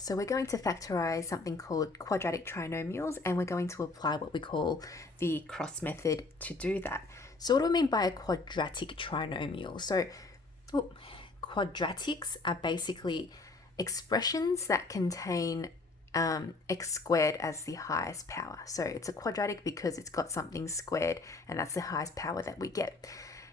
So we're going to factorize something called quadratic trinomials, and we're going to apply what we call the cross method to do that. So what do we mean by a quadratic trinomial? So quadratics are basically expressions that contain x squared as the highest power. So it's a quadratic because it's got something squared, and that's the highest power that we get.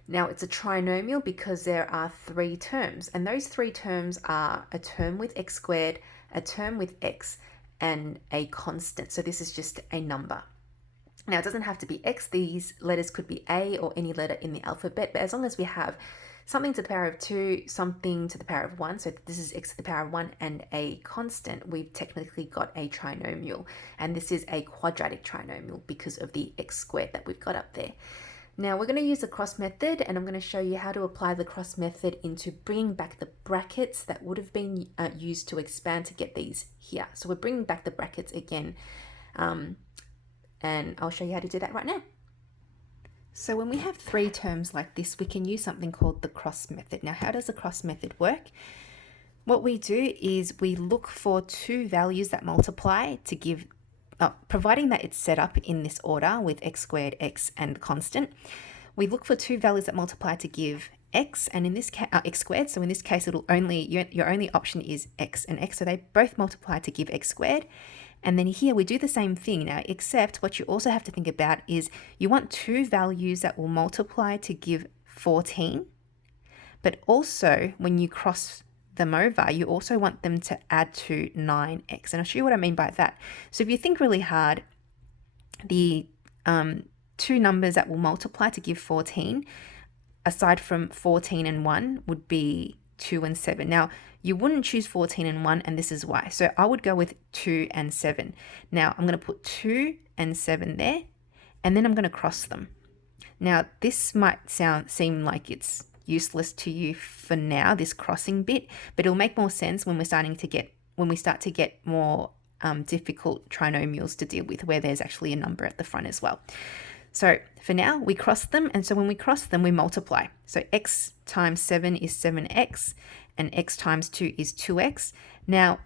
Now it's a trinomial because there are three terms, and those three terms are a term with x squared, a term with x, and a constant. So this is just a number. Now it doesn't have to be x, these letters could be a or any letter in the alphabet, but as long as we have something to the power of 2, something to the power of 1, so this is x to the power of 1, and a constant, we've technically got a trinomial. And this is a quadratic trinomial because of the x squared that we've got up there. Now we're going to use the cross method, and I'm going to show you how to apply the cross method into bringing back the brackets that would have been used to expand to get these here. So we're bringing back the brackets again, and I'll show you how to do that right now. So when we have three terms like this, we can use something called the cross method. Now, how does the cross method work? What we do is we look for two values that multiply to give, providing that it's set up in this order with x squared, x, and constant. We look for two values that multiply to give x, and in this case, x squared. So in this case, it'll your only option is x and x. So they both multiply to give x squared. And then here we do the same thing now, except what you also have to think about is you want two values that will multiply to give 14, but also when you cross them over, you also want them to add to 9x. And I'll show you what I mean by that. So if you think really hard, the two numbers that will multiply to give 14, aside from 14 and 1, would be 2 and 7. Now, you wouldn't choose 14 and 1, and this is why. So I would go with 2 and 7. Now, I'm going to put 2 and 7 there, and then I'm going to cross them. Now, this might seem like it's useless to you for now, this crossing bit, but it'll make more sense when we start to get more difficult trinomials to deal with, where there's actually a number at the front as well. So for now, we cross them, and so when we cross them, we multiply. So x times 7 is 7x, and x times 2 is 2x. Now,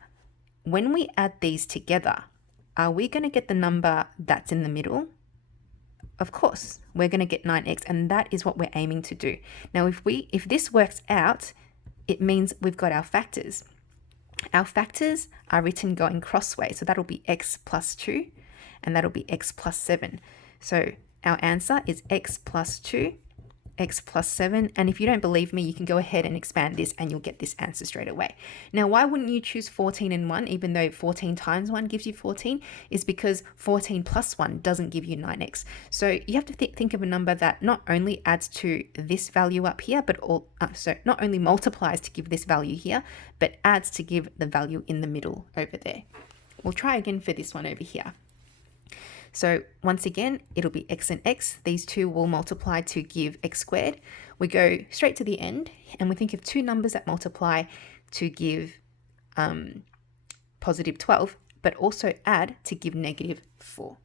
when we add these together, are we going to get the number that's in the middle? Of course, we're going to get 9x, and that is what we're aiming to do. Now, if this works out, it means we've got our factors. Our factors are written going crossway, so that'll be x plus 2, and that'll be x plus 7. So our answer is x plus 2, x plus 7, and if you don't believe me, you can go ahead and expand this and you'll get this answer straight away. Now, why wouldn't you choose 14 and 1, even though 14 times 1 gives you 14, is because 14 plus 1 doesn't give you 9x. So you have to think of a number that not only adds to this value up here, but not only multiplies to give this value here, but adds to give the value in the middle over there. We'll try again for this one over here. So once again, it'll be x and x. These two will multiply to give x squared. We go straight to the end, and we think of two numbers that multiply to give positive 12, but also add to give negative 4.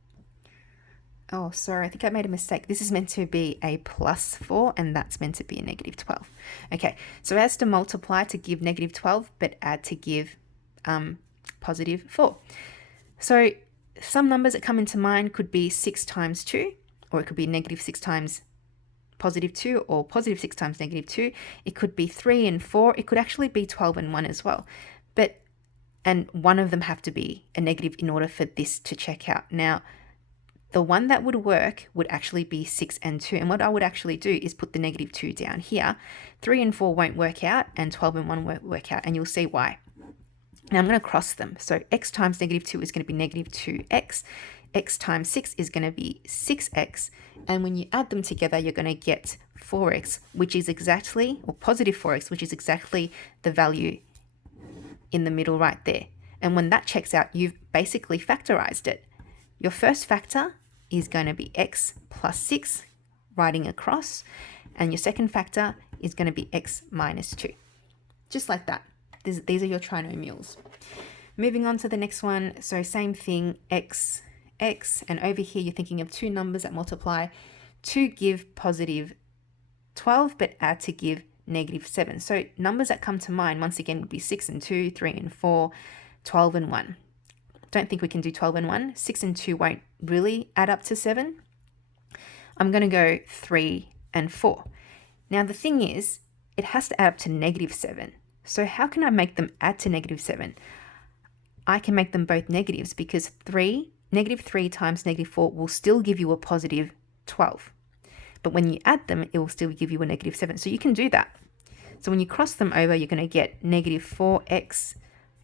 Oh, sorry, I think I made a mistake. This is meant to be a plus 4, and that's meant to be a negative 12. Okay, so it has to multiply to give negative 12, but add to give positive 4. So some numbers that come into mind could be 6 times 2, or it could be negative 6 times positive 2, or positive 6 times negative 2. It could be 3 and 4. It could actually be 12 and 1 as well. And one of them have to be a negative in order for this to check out. Now, the one that would work would actually be 6 and 2. And what I would actually do is put the negative 2 down here. 3 and 4 won't work out, and 12 and 1 won't work out, and you'll see why. Now I'm going to cross them. So x times negative 2 is going to be negative 2x. X times 6 is going to be 6x. And when you add them together, you're going to get 4x, which is exactly, or positive 4x, which is exactly the value in the middle right there. And when that checks out, you've basically factorized it. Your first factor is going to be x plus 6, writing across. And your second factor is going to be x minus 2. Just like that. These are your trinomials. Moving on to the next one. So same thing, x, and over here you're thinking of two numbers that multiply to give positive 12, but add to give negative 7. So numbers that come to mind, once again, would be 6 and 2, 3 and 4, 12 and 1. Don't think we can do 12 and 1. 6 and 2 won't really add up to 7. I'm going to go 3 and 4. Now the thing is, it has to add up to -7. So how can I make them add to -7? I can make them both negatives because -3 times -4 will still give you a positive 12. But when you add them, it will still give you a -7. So you can do that. So when you cross them over, you're going to get -4x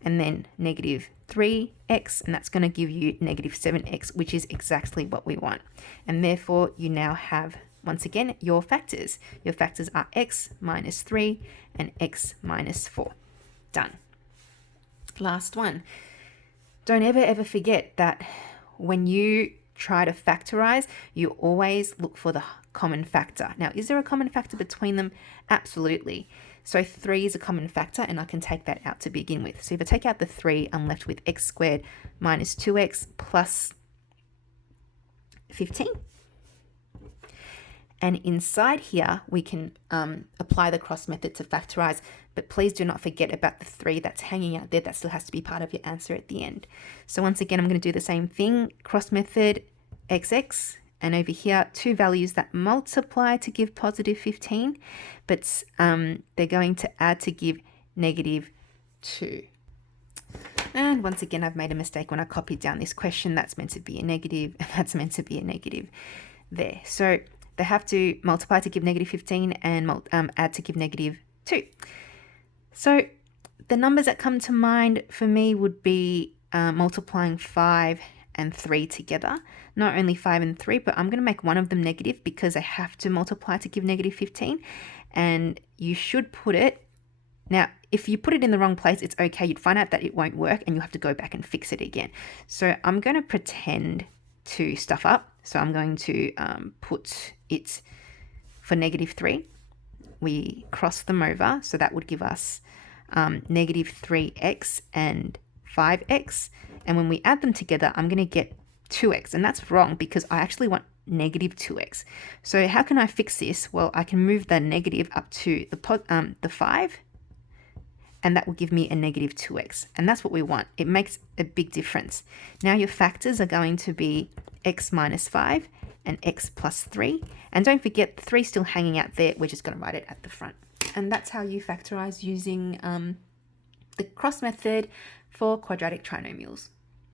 and then -3x, and that's going to give you -7x, which is exactly what we want. And therefore, you now have, once again, your factors. Your factors are x minus 3 and x minus 4. Done. Last one. Don't ever forget that when you try to factorize, you always look for the common factor. Now, is there a common factor between them? Absolutely. So 3 is a common factor, and I can take that out to begin with. So if I take out the 3, I'm left with x squared minus 2x plus 15. And inside here, we can apply the cross method to factorize, but please do not forget about the 3 that's hanging out there. That still has to be part of your answer at the end. So once again, I'm going to do the same thing, cross method, xx, and over here, 2 values that multiply to give positive 15, but they're going to add to give -2. And once again, I've made a mistake when I copied down this question. That's meant to be a negative, and that's meant to be a negative there. So they have to multiply to give -15 and add to give -2. So the numbers that come to mind for me would be multiplying 5 and 3 together. Not only 5 and 3, but I'm going to make one of them negative because I have to multiply to give -15. And you should put it, now if you put it in the wrong place, it's okay. You'd find out that it won't work and you have to go back and fix it again. So I'm going to pretend to stuff up. So I'm going to put it for -3. We cross them over, so that would give us -3x and 5x. And when we add them together, I'm going to get 2x. And that's wrong because I actually want -2x. So how can I fix this? Well, I can move the negative up to the 5. And that will give me a -2x. And that's what we want. It makes a big difference. Now your factors are going to be x minus 5 and x plus 3. And don't forget, the 3 still hanging out there. We're just going to write it at the front. And that's how you factorize using the cross method for quadratic trinomials.